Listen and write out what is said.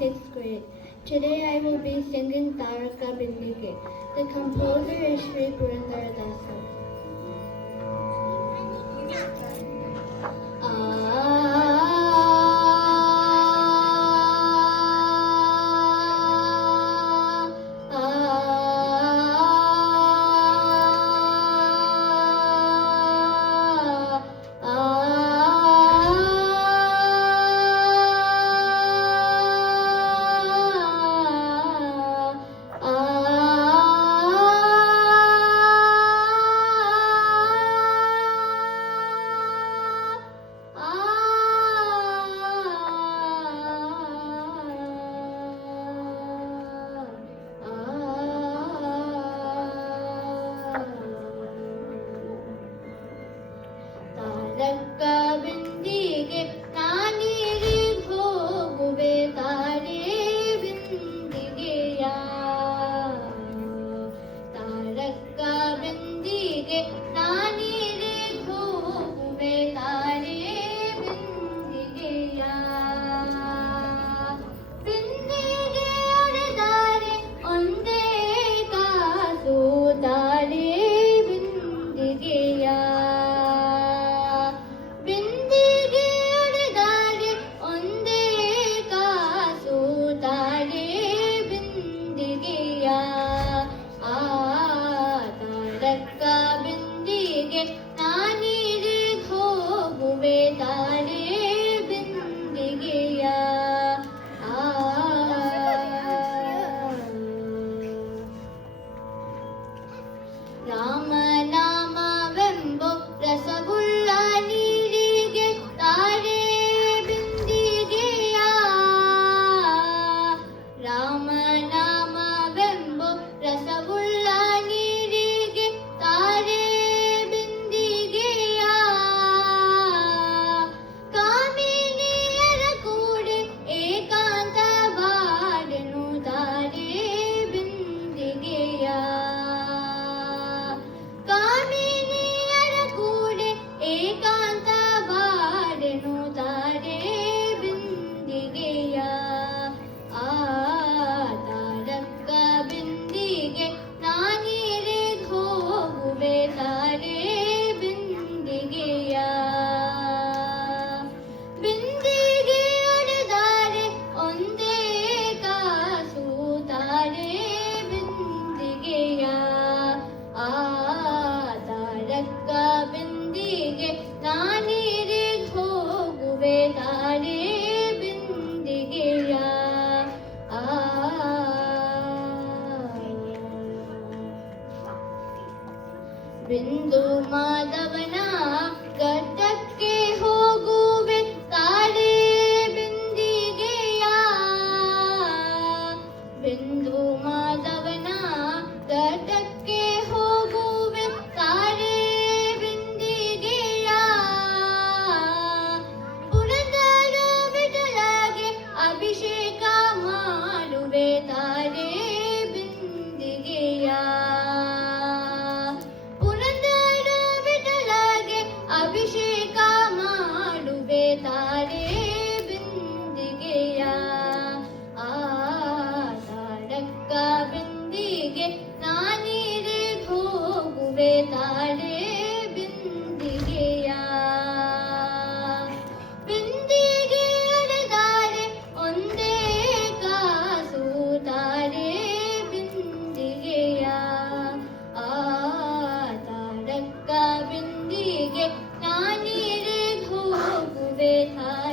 6th grade. Today I will be singing Taraka Bindige. The composer is Sri Purandara Dasa. ಬಿಂದು ಮಾಧವನ ಗಡ್ಡಕ್ಕೆ ಹೋಗುವೆ ತಾಳೆ ಬಿಂದಿಗೆಯ ಬಿಂದು ಮಾಧವನ ಗಡ್ಡಕ್ಕೆ ಹೋಗುವೆ ತಾಳೆ ಬಿಂದಿಗೆಯ ಪುರಂದರ ವಿಠಲಗೆ ಅಭಿಷೇಕ ಮಾಡುವೆ ತಾಳೆ ಬಿಂದಿಗೆಯ ಅಭಿಷೇಕ ಮಾಡುವೆ ತಾಳೆ ಬಿಂದಿಗೆಯ ತಾಡಕ್ಕ ಬಿಂದಿಗೆ ನಾನೀರೆ ಹೋಗುವೆ ತಾಳೆ ಬಿಂದಿಗೆಯ ಬಿಂದಿಗೆ ಅಡೆದಾರೆ ಒಂದೇ ಕಾಸು ತಾಳೆ ಬಿಂದಿಗೆಯ ತಾಡಕ್ಕ ಬಿಂದಿಗೆ ನಾನೀರೆ ಹೋಗುವೆ ತಾಳೆ